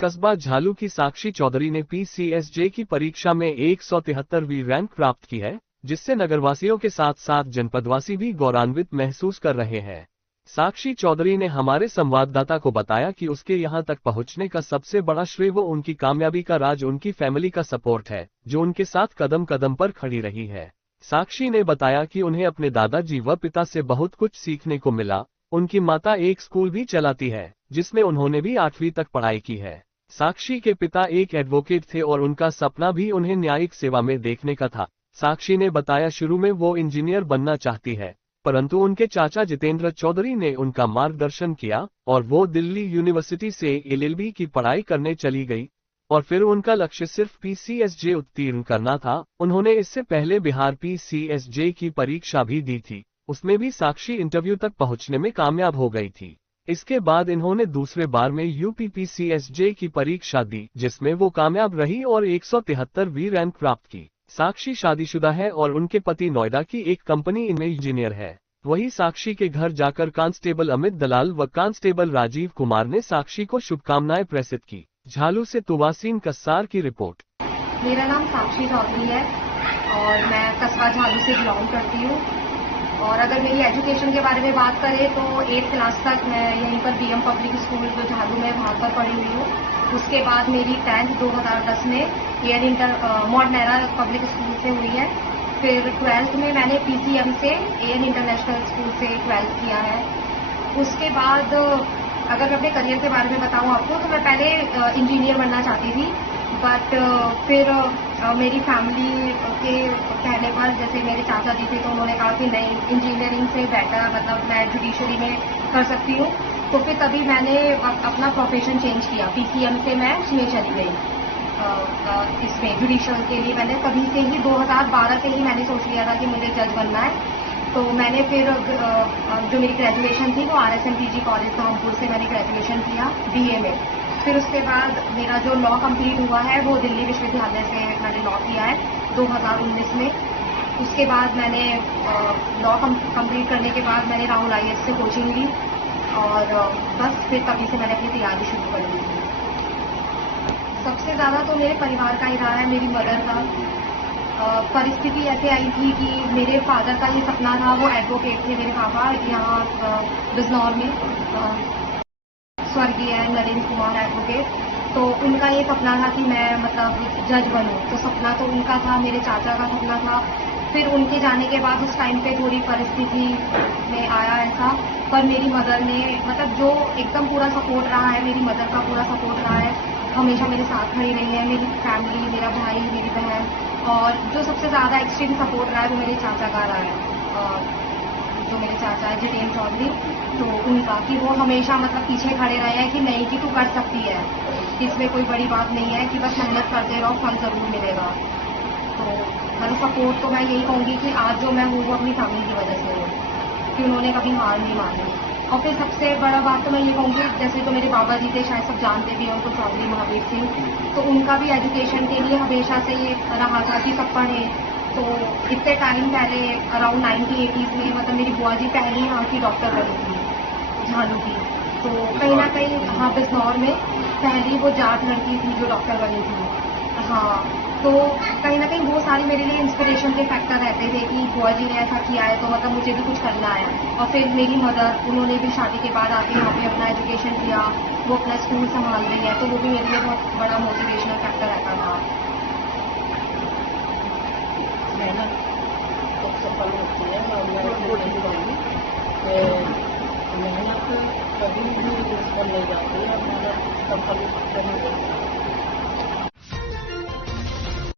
कस्बा झालू की साक्षी चौधरी ने PCSJ की परीक्षा में 173वीं रैंक प्राप्त की है, जिससे नगरवासियों के साथ साथ जनपदवासी भी गौरवान्वित महसूस कर रहे हैं। साक्षी चौधरी ने हमारे संवाददाता को बताया कि उसके यहां तक पहुंचने का सबसे बड़ा श्रेय वो उनकी कामयाबी का राज उनकी फैमिली का सपोर्ट है, जो उनके साथ कदम कदम पर खड़ी रही है। साक्षी ने बताया कि उन्हें अपने दादाजी व पिता से बहुत कुछ सीखने को मिला। उनकी माता एक स्कूल भी चलाती है, जिसमें उन्होंने भी 8वीं तक पढ़ाई की है। साक्षी के पिता एक एडवोकेट थे और उनका सपना भी उन्हें न्यायिक सेवा में देखने का था। साक्षी ने बताया शुरू में वो इंजीनियर बनना चाहती है, परंतु उनके चाचा जितेंद्र चौधरी ने उनका मार्गदर्शन किया और वो दिल्ली यूनिवर्सिटी से LLB की पढ़ाई करने चली गई और फिर उनका लक्ष्य सिर्फ PCSJ उत्तीर्ण करना था। उन्होंने इससे पहले बिहार PCSJ की परीक्षा भी दी थी, उसमें भी साक्षी इंटरव्यू तक पहुंचने में कामयाब हो गई थी। इसके बाद इन्होंने दूसरे बार में UP PCSJ की परीक्षा दी, जिसमें वो कामयाब रही और 173वीं रैंक प्राप्त की। साक्षी शादीशुदा है और उनके पति नोएडा की एक कंपनी में इंजीनियर है। वहीं साक्षी के घर जाकर कांस्टेबल अमित दलाल व कांस्टेबल राजीव कुमार ने साक्षी को शुभकामनाएं प्रेषित की। झालू से तुवासीन कस्सार की रिपोर्ट। मेरा नाम साक्षी चौधरी है और मैं कस्बा झालू से बिलोंग करती हूँ। और अगर मेरी एजुकेशन के बारे में बात करें तो 8th क्लास तक मैं यहीं पर BM पब्लिक स्कूल जो झालू में वहाँ पर पढ़ी हुई हूँ। उसके बाद मेरी 10th 2010 में एयर इंटर मॉडनेरा पब्लिक स्कूल से हुई है। फिर 12th में मैंने PCM से एयर इंटरनेशनल स्कूल से 12th किया है। उसके बाद अगर मैं अपने करियर के बारे में बताऊं आपको तो मैं पहले इंजीनियर बनना चाहती थी, बट फिर मेरी फैमिली के कहने पर, जैसे मेरे चाचा जी थे तो उन्होंने कहा कि नहीं, इंजीनियरिंग से बेटर मतलब मैं जुडिशरी में कर सकती हूँ। तो फिर तभी मैंने अपना प्रोफेशन चेंज किया। PCM से मैं उसमें चली गई, इसमें जुडिशल के लिए। मैंने तभी से ही 2012 से ही मैंने सोच लिया था कि मुझे जज बनना है। तो मैंने फिर जो मेरी ग्रेजुएशन थी वो RSMPG कॉलेज रामपुर से मैंने ग्रेजुएशन किया BA में। फिर उसके बाद मेरा जो लॉ कंप्लीट हुआ है वो दिल्ली विश्वविद्यालय से मैंने लॉ किया है 2019 में। उसके बाद मैंने लॉ कंप्लीट करने के बाद मैंने राहुल IAS से कोचिंग ली और बस फिर तभी से मैंने अपनी तैयारी शुरू कर दी थी। सबसे ज़्यादा तो मेरे परिवार का ही रहा है, मेरी मदर का। परिस्थिति ऐसे आई थी कि मेरे फादर का ही सपना था, वो एडवोकेट थे मेरे पापा, यहाँ बिजनौर में स्वर्गीय है नरेंद्र कुमार एडवोकेट। तो उनका ये सपना था कि मैं मतलब जज बनूं। तो सपना तो उनका था, मेरे चाचा का सपना था। फिर उनके जाने के बाद उस टाइम पे थोड़ी परिस्थिति में आया ऐसा, पर मेरी मदर ने मतलब जो एकदम पूरा सपोर्ट रहा है, मेरी मदर का पूरा सपोर्ट रहा है, हमेशा मेरे साथ खड़ी रही है। मेरी फैमिली, मेरा भाई, मेरी बहन, और जो सबसे ज़्यादा एक्सट्रीम सपोर्ट रहा है वो मेरे चाचा का रहा है, जो मेरे चाचा है जितेंद्र चौधरी। तो उनका कि वो हमेशा मतलब पीछे खड़े रहे हैं कि नहीं, कि तू कर सकती है, इसमें कोई बड़ी बात नहीं है, कि बस मेहनत करते रहो, फल ज़रूर मिलेगा। तो मतलब सपोर्ट तो मैं यही कहूँगी कि आज जो मैं हूँ वो अपनी फैमिली की वजह से हूँ, कि उन्होंने कभी हार नहीं मानी। और फिर सबसे बड़ा बात तो मैं ये कहूँगी, जैसे तो मेरे बाबा जी थे, शायद सब जानते भी हैं उनको, चौधरी महावीर सिंह। तो उनका भी एजुकेशन के लिए हमेशा से ये रहा था कि सब पढ़े। तो इतने टाइम पहले अराउंड 1980s में मतलब मेरी बुआ जी पहली यहाँ की डॉक्टर बनी थी झालू की। तो कहीं ना कहीं हाँ, बिजनौर में पहली वो जाट लड़की थी जो डॉक्टर बनी थी। हाँ, तो कहीं ना कहीं वो सारी मेरे लिए इंस्पिरेशन के फैक्टर रहते थे कि बुआ जी ने ऐसा किया है तो मतलब मुझे भी कुछ करना है। और फिर मेरी मदर, उन्होंने भी शादी के बाद आके यहाँ पे अपना एजुकेशन किया, वो अपना स्कूल संभाल रही है, तो वो भी मेरे लिए बहुत बड़ा मोटिवेशनल फैक्टर रहता था। मेहनत तो सफल होती है और मेहनत कभी भी निष्फल नहीं जाती है, मेहनत सफल नहीं होती है।